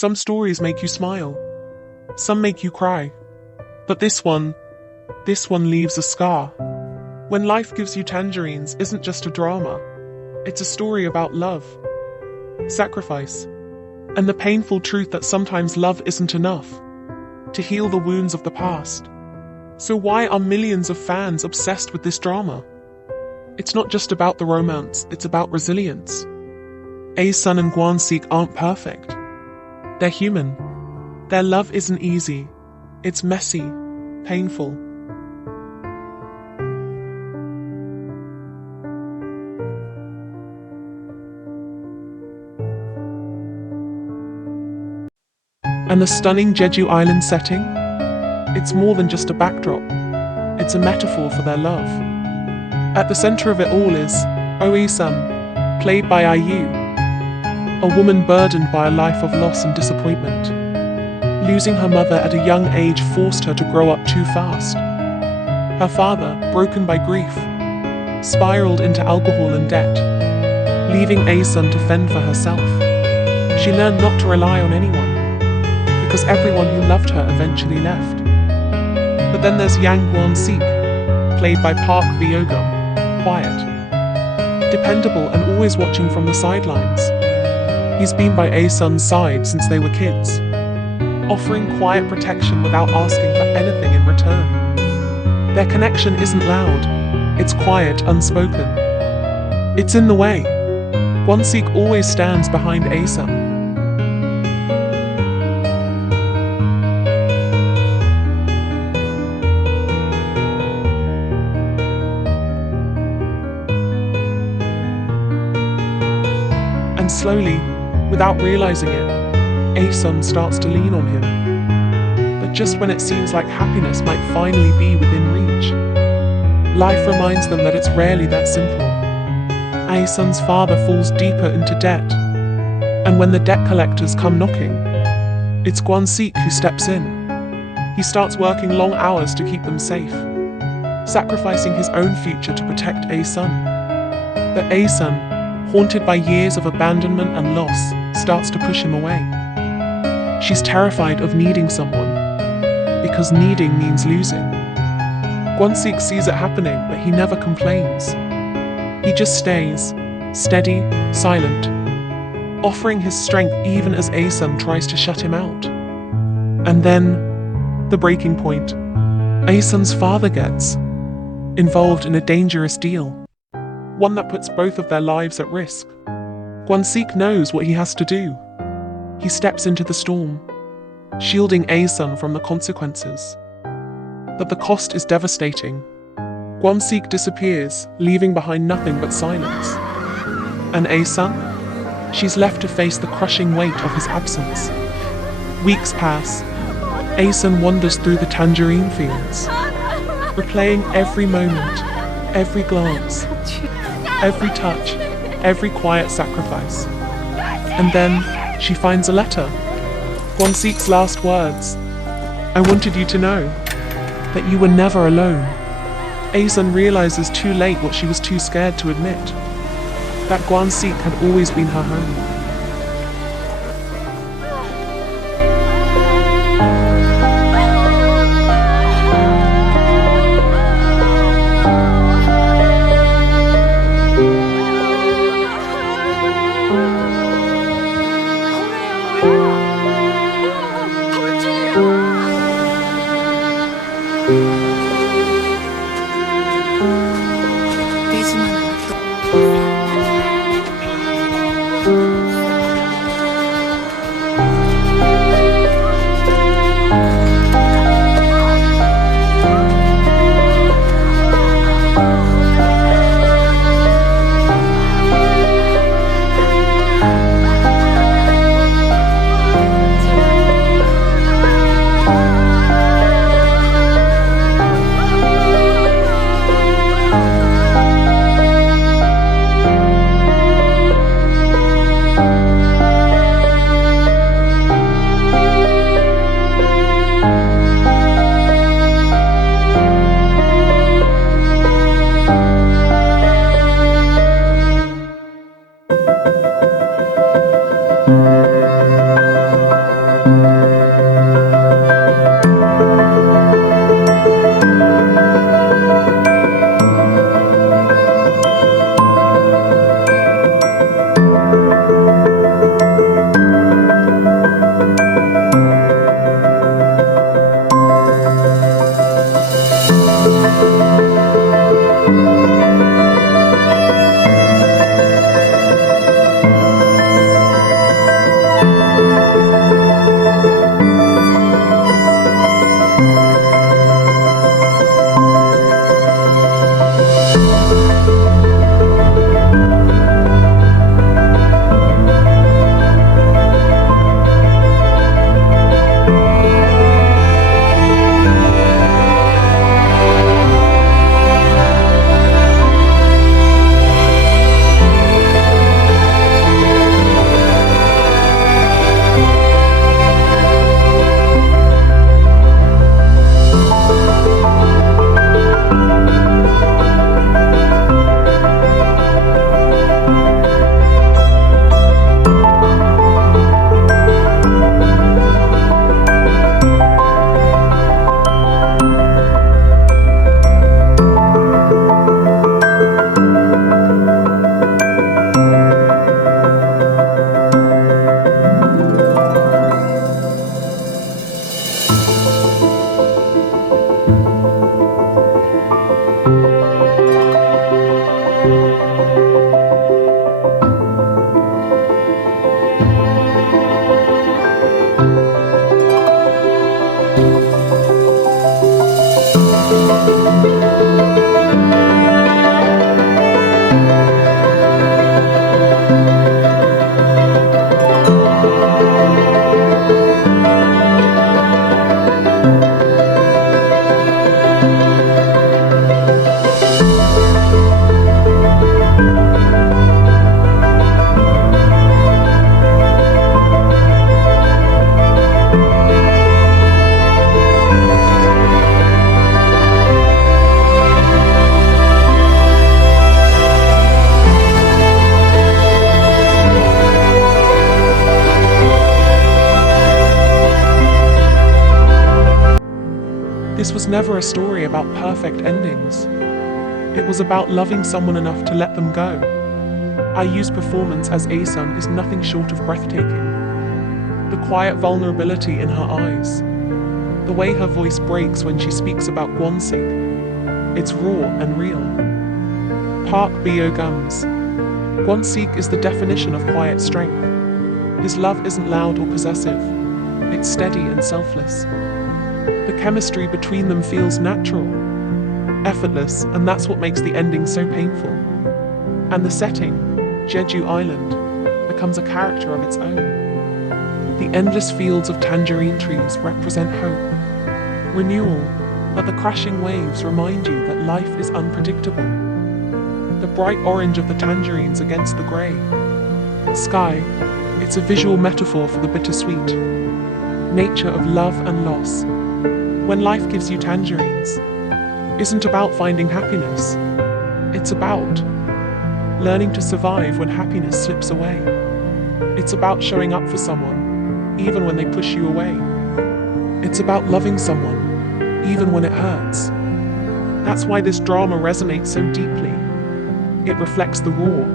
Some stories make you smile. Some make you cry. But this one leaves a scar. When Life Gives You Tangerines isn't just a drama. It's a story about love, sacrifice, and the painful truth that sometimes love isn't enough to heal the wounds of the past. So why are millions of fans obsessed with this drama? It's not just about the romance, it's about resilience. A-sun and Gwon-sik aren't perfect. They're human. Their love isn't easy. It's messy, painful. And the stunning Jeju Island setting? It's more than just a backdrop. It's a metaphor for their love. At the center of it all is Oh-sun, played by IU, a woman burdened by a life of loss and disappointment. Losing her mother at a young age forced her to grow up too fast. Her father, broken by grief, spiraled into alcohol and debt, leaving A-sun to fend for herself. She learned not to rely on anyone, because everyone who loved her eventually left. But then there's Yang Gwon-sik, played by Park Byogum, quiet, dependable and always watching from the sidelines. He's been by A-sun's side since they were kids, offering quiet protection without asking for anything in return. Their connection isn't loud, it's quiet, unspoken. It's in the way. Gwon-sik always stands behind A-sun. And slowly, without realizing it, A-sun starts to lean on him. But just when it seems like happiness might finally be within reach, life reminds them that it's rarely that simple. A-sun's father falls deeper into debt, and when the debt collectors come knocking, it's Gwon-sik who steps in. He starts working long hours to keep them safe, sacrificing his own future to protect A-sun. But A-sun, haunted by years of abandonment and loss, starts to push him away. She's terrified of needing someone, because needing means losing. Gwon-sik sees it happening, but he never complains. He just stays, steady, silent, offering his strength even as A-sun tries to shut him out. And then, the breaking point. A-sun's father gets involved in a dangerous deal, one that puts both of their lives at risk. Gwon-sik knows what he has to do. He steps into the storm, shielding A-sun from the consequences. But the cost is devastating. Gwon-sik disappears, leaving behind nothing but silence. And A-sun? She's left to face the crushing weight of his absence. Weeks pass. A-sun wanders through the tangerine fields, replaying every moment, every glance, every touch, every quiet sacrifice. And then, she finds a letter. Gwon-sik's last words. I wanted you to know that you were never alone. A-sun realizes too late what she was too scared to admit. That Gwon-sik had always been her home. 되지만 This was never a story about perfect endings. It was about loving someone enough to let them go. IU's performance as A-Sun is nothing short of breathtaking. The quiet vulnerability in her eyes, the way her voice breaks when she speaks about Gwon-sik, it's raw and real. Park Byo-gum's Gwon-sik is the definition of quiet strength. His love isn't loud or possessive, it's steady and selfless. The chemistry between them feels natural, effortless, and that's what makes the ending so painful. And the setting, Jeju Island, becomes a character of its own. The endless fields of tangerine trees represent hope, renewal, but the crashing waves remind you that life is unpredictable. The bright orange of the tangerines against the grey sky, it's a visual metaphor for the bittersweet nature of love and loss. When life gives you tangerines, isn't about finding happiness. It's about learning to survive when happiness slips away. It's about showing up for someone, even when they push you away. It's about loving someone, even when it hurts. That's why this drama resonates so deeply. It reflects the raw,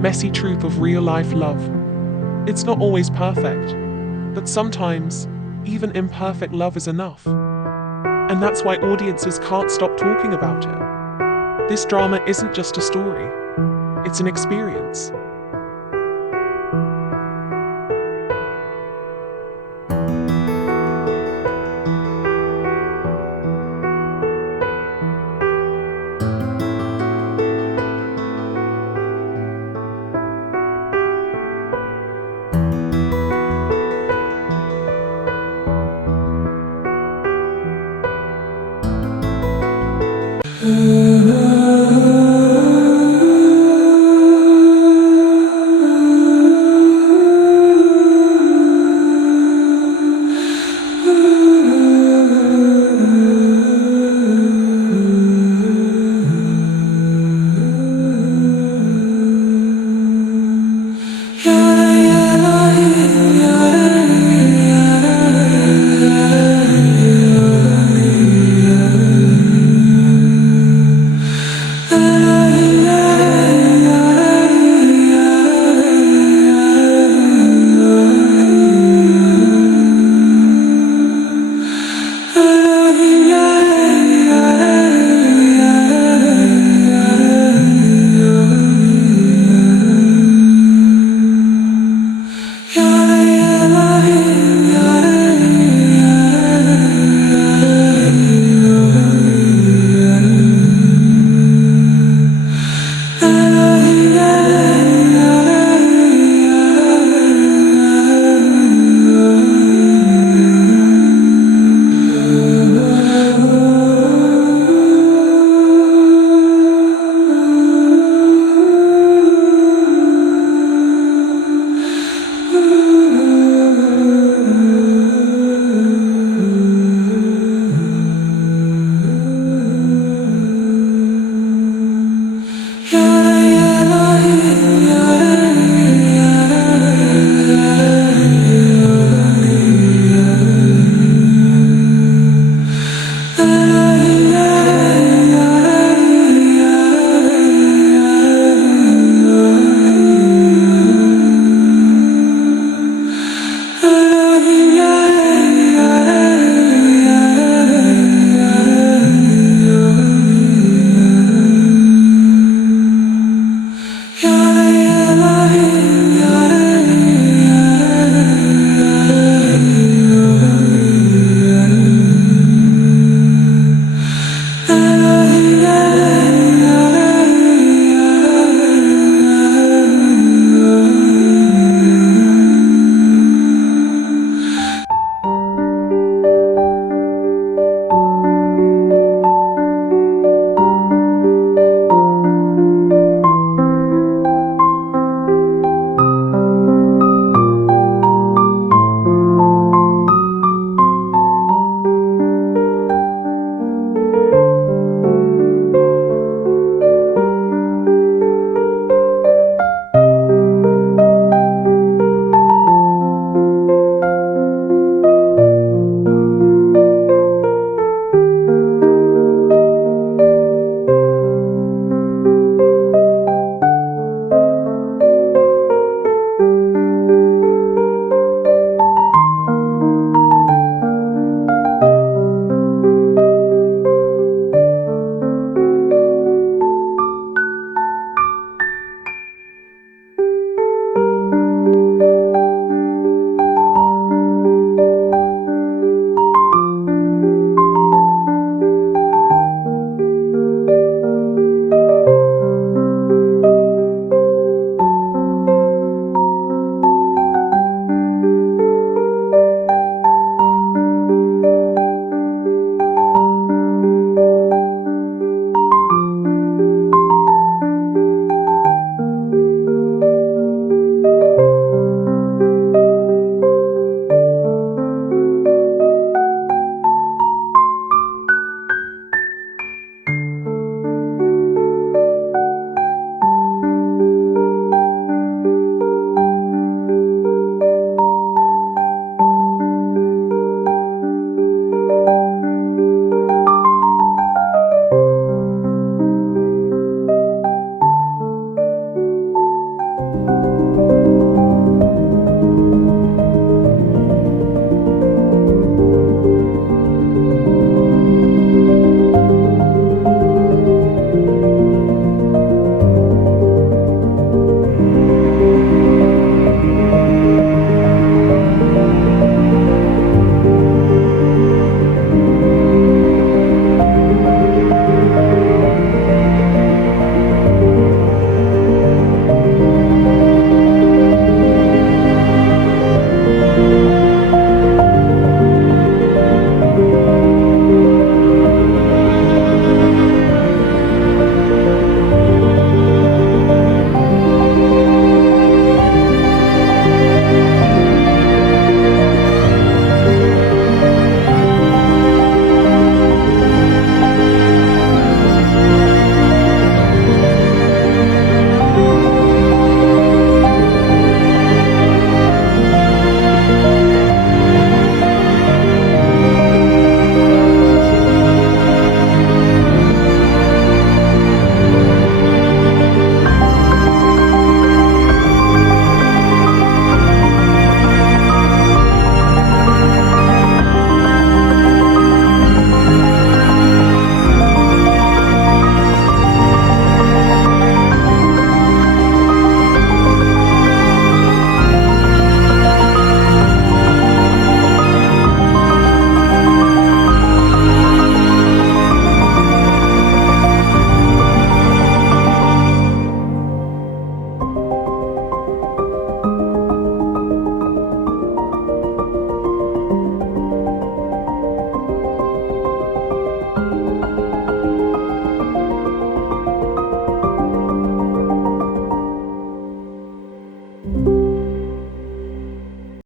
messy truth of real-life love. It's not always perfect, but sometimes, even imperfect love is enough. And that's why audiences can't stop talking about it. This drama isn't just a story, it's an experience.